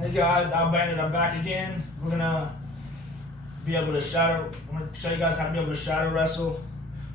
Hey guys, I'm back again. We're gonna be able to shadow. I'm gonna show you guys how to be able to shadow wrestle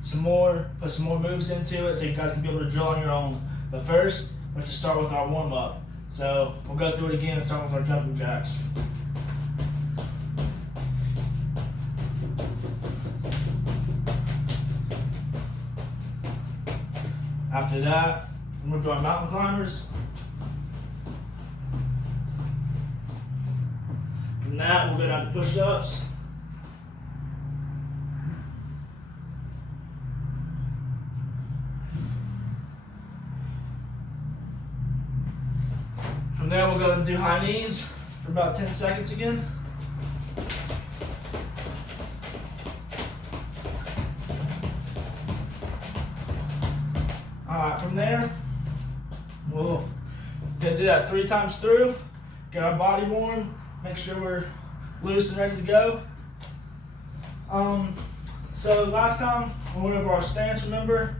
some more, put some more moves into it so you guys can be able to drill on your own. But first, we have to start with our warm up. So we'll go through it again and start with our jumping jacks. After that, we'll move to our mountain climbers. From that, we'll go down to push-ups. From there, we'll go and do high knees for about 10 seconds again. Alright, from there, we'll do that 3 times through, get our body warm, make sure we're loose and ready to go. So last time we went over our stance, remember?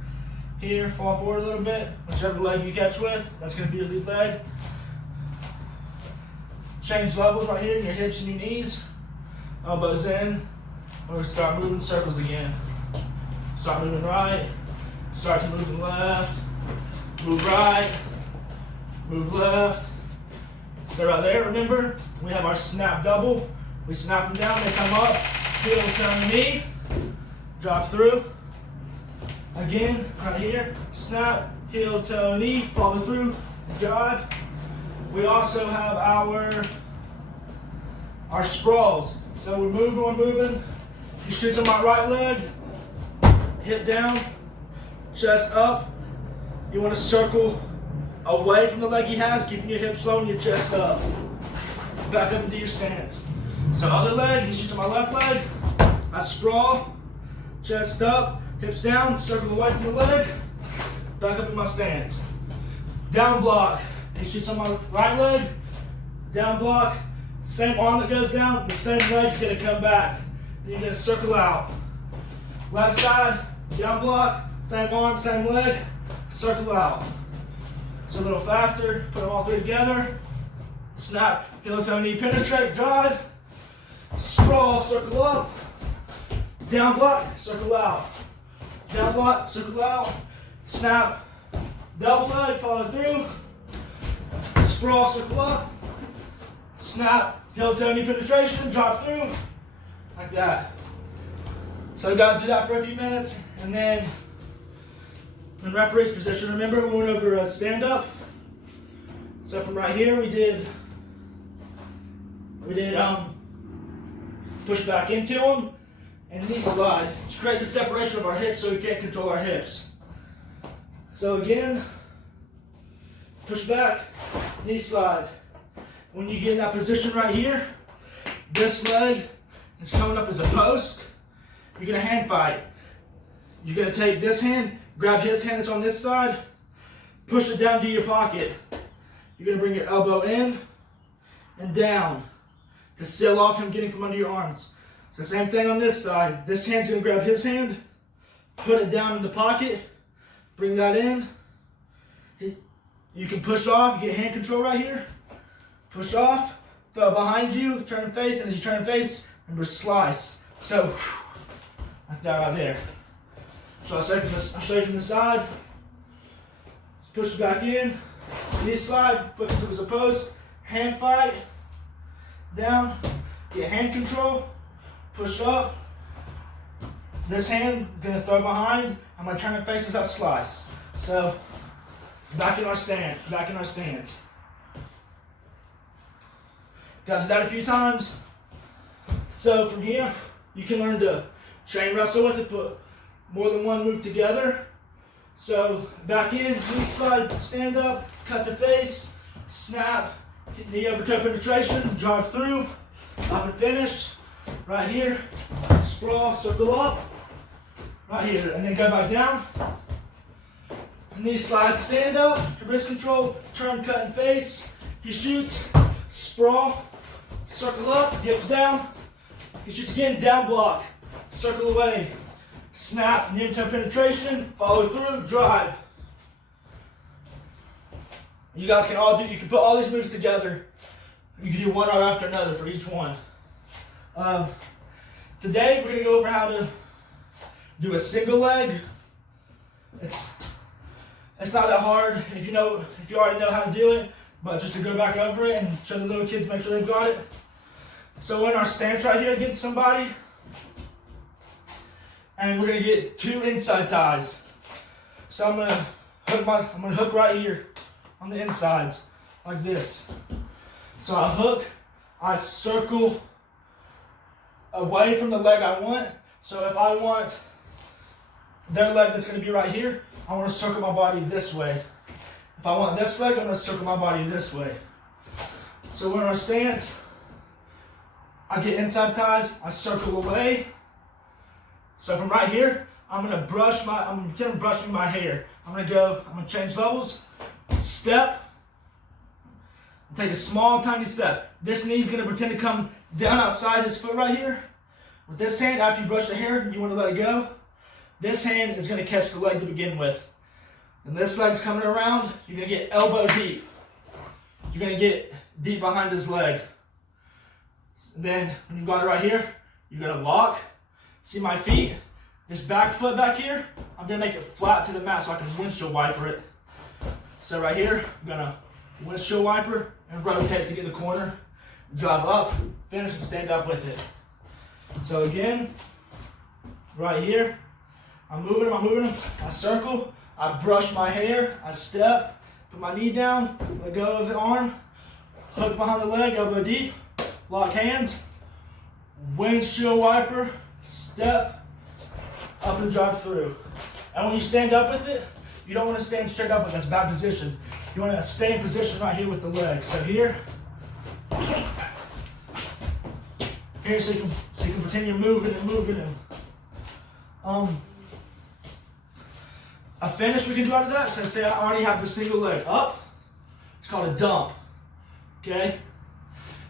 Here, fall forward a little bit, whichever leg you catch with, that's going to be your lead leg. Change levels right here in your hips and your knees. Elbows in. We're going to start moving circles again. Start moving right. Start moving left. Move right. Move left. So right there, remember, we have our snap double. We snap them down, they come up. Heel, turn, knee. Drop through. Again, right here. Snap, heel, toe, knee. Follow through. Drive. We also have our sprawls. So we're moving. He shoots on my right leg, hip down, chest up. You want to circle away from the leg he has, keeping your hips low and your chest up. Back up into your stance. So other leg, he shoots on my left leg. I sprawl, chest up, hips down, circle away from the leg. Back up in my stance. Down block. He shoots on my right leg, down block, same arm that goes down, the same leg's gonna come back. Then you're gonna circle out. Left side, down block, same arm, same leg, circle out. So a little faster, put them all 3 together. Snap, heel, toe, knee, penetrate, drive. Sprawl, circle up. Down block, circle out. Down block, circle out. Snap, double leg, follow through. Sprawl, circle up, snap, heel, toe, knee penetration, drop through, like that. So guys, do that for a few minutes, and then in referee's position, remember we went over a stand up. So from right here, we did push back into them, and knee slide to create the separation of our hips so we can't control our hips. So again, push back, knee slide. When you get in that position right here, this leg is coming up as a post. You're gonna hand fight. You're gonna take this hand, grab his hand that's on this side, push it down to your pocket. You're gonna bring your elbow in and down to seal off him getting from under your arms. So same thing on this side. This hand's gonna grab his hand, put it down in the pocket, bring that in. You can push off, you get hand control right here. Push off, throw it behind you, turn and face, and as you turn and face, remember slice. So, like that right there. So I'll show you from the side. Push it back in, knee slide, put it as a post, hand fight, down, get hand control, push up. This hand, I'm gonna throw behind, I'm gonna turn and face as I slice. So, back in our stance, Guys, do that a few times. So from here, you can learn to chain wrestle with it, put more than one move together. So back in, knee slide, stand up, cut to face, snap, hit knee over toe penetration, drive through, up and finish. Right here, sprawl, circle up, right here, and then go back down. Knee slide, stand up, wrist control, turn, cut, and face. He shoots, sprawl, circle up, hips down. He shoots again, down block, circle away, snap, near toe penetration, follow through, drive. You guys can all do, you can put all these moves together. You can do one right after another for each one. Today we're gonna go over how to do a single leg. It's not that hard if you already know how to do it, but just to go back over it and show the little kids, make sure they've got it. So we're in our stance right here against somebody, and we're gonna get 2 inside ties. So I'm gonna hook right here on the insides like this. So I hook, I circle away from the leg I want. So if I want their leg that's going to be right here, I want to circle my body this way. If I want this leg, I'm going to circle my body this way. So we're in our stance. I get inside ties, I circle away. So from right here, I'm going to pretend I'm brushing my hair. I'm going to change levels, step, and take a small, tiny step. This knee's going to pretend to come down outside his foot right here. With this hand, after you brush the hair, you want to let it go. This hand is going to catch the leg to begin with. And this leg's coming around, you're going to get elbow deep. You're going to get deep behind his leg. Then, when you've got it right here, you're going to lock. See my feet? This back foot back here, I'm going to make it flat to the mat so I can windshield wiper it. So right here, I'm going to windshield wiper and rotate to get the corner. Drive up, finish, and stand up with it. So again, right here, I'm moving them, I circle, I brush my hair, I step, put my knee down, let go of the arm, hook behind the leg, elbow deep, lock hands, windshield wiper, step, up and drive through. And when you stand up with it, you don't want to stand straight up, that's bad position. You want to stay in position right here with the legs. So here, so you can pretend you're moving and a finish we can do out of that. So say I already have the single leg up. It's called a dump. Okay.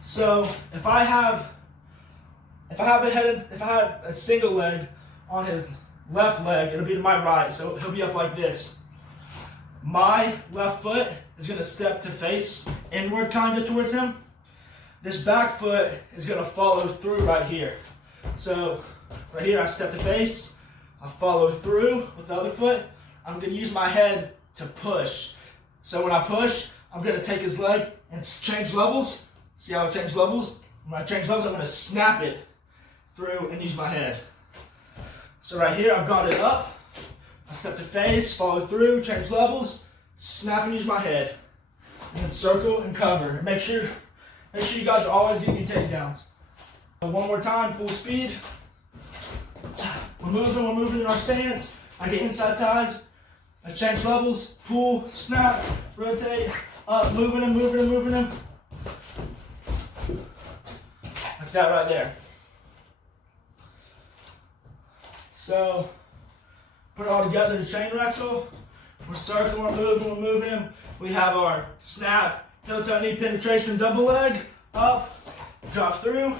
So if I have a single leg on his left leg, it'll be to my right. So he'll be up like this. My left foot is going to step to face inward kind of towards him. This back foot is going to follow through right here. So right here I step to face, I follow through with the other foot. I'm going to use my head to push. So when I push, I'm going to take his leg and change levels. See how I change levels? When I change levels, I'm going to snap it through and use my head. So right here I've got it up. I step to face, follow through, change levels, snap and use my head. And then circle and cover. And make sure you guys are always getting your takedowns. One more time, full speed. We're moving in our stance. I get inside ties. I change levels, pull, snap, rotate, up, moving them. Like that right there. So, put it all together to chain wrestle. We're circling, we're moving him. We have our snap, heel toe knee penetration double leg, up, drop through.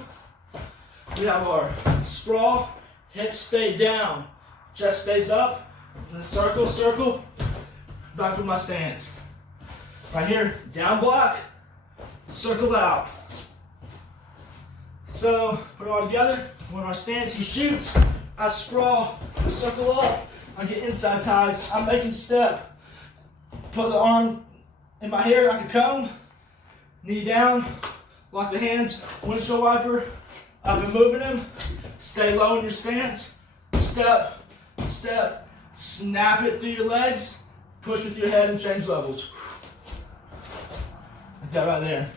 We have our sprawl, hips stay down, chest stays up, and then circle, back with my stance. Right here, down block, circle out. So, put it all together, when our stance, he shoots, I sprawl, I circle up, I get inside ties, I'm making step, put the arm in my hair like a comb, knee down, lock the hands, windshield wiper, up and moving him, stay low in your stance, step, snap it through your legs, push with your head and change levels. Like that right there.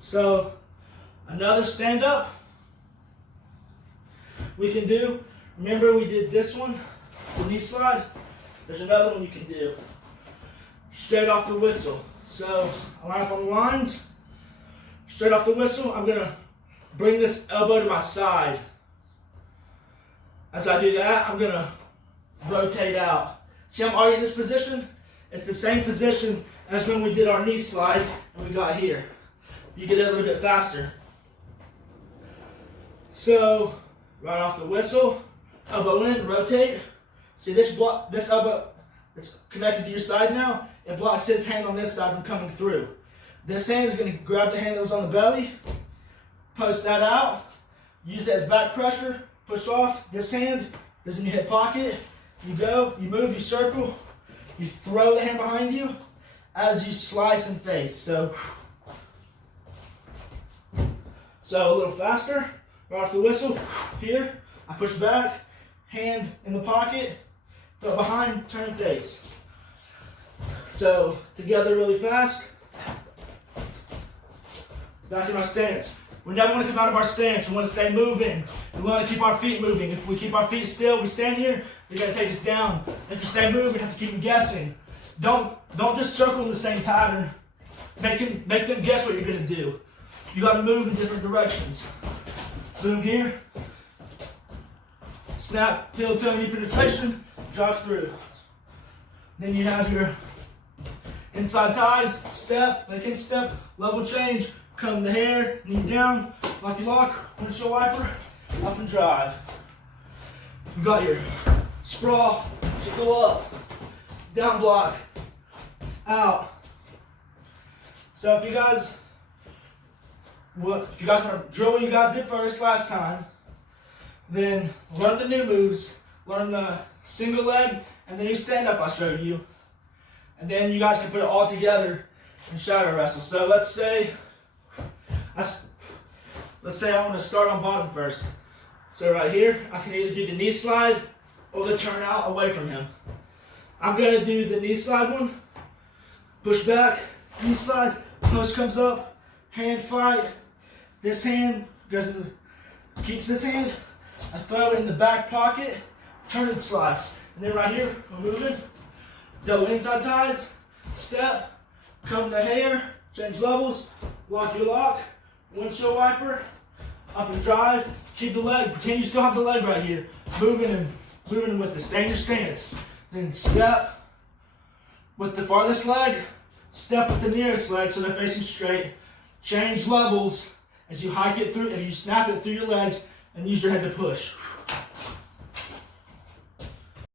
So, another stand up we can do. Remember we did this one, the knee slide. There's another one you can do. Straight off the whistle. So, I line up on the lines. Straight off the whistle, I'm going to bring this elbow to my side. As I do that, I'm going to rotate out. See, I'm already in this position. It's the same position as when we did our knee slide and we got here. You get it a little bit faster. So, right off the whistle, elbow in, rotate. See this elbow it's connected to your side now. It blocks his hand on this side from coming through. This hand is going to grab the hand that was on the belly, post that out, use that as back pressure, push off. This hand is in your hip pocket. You go, you move, you circle, you throw the hand behind you as you slice and face. So a little faster, right off the whistle. Here, I push back, hand in the pocket, throw behind, turn and face. So together really fast. Back in our stance. We never want to come out of our stance. We want to stay moving. We want to keep our feet moving. If we keep our feet still, we stand here, they're going to take us down. If you stay moving, you have to keep them guessing. Don't just circle in the same pattern. Make them guess what you're going to do. You got to move in different directions. Boom here. Snap, heel toe, knee penetration, drive through. Then you have your inside ties, step, like in step, level change, comb the hair, knee down, locky lock, windshield wiper, up and drive. You got your sprawl, just go up, down block, out. So if you guys want to drill what you guys did first last time, then learn the new moves, learn the single leg and the new stand up I showed you. And then you guys can put it all together and shadow wrestle. So let's say I want to start on bottom first. So right here, I can either do the knee slide or the turn out away from him. I'm going to do the knee slide one. Push back, knee slide, post comes up, hand fight. This hand keeps this hand. I throw it in the back pocket, turn and slice. And then right here, we're moving. Double inside ties, step, comb the hair, change levels, lock your lock, windshield wiper, up and drive, keep the leg, pretend you still have the leg right here, moving with it, stay in your stance. Then step with the farthest leg, step with the nearest leg so they're facing straight, change levels as you hike it through, if you snap it through your legs and use your head to push.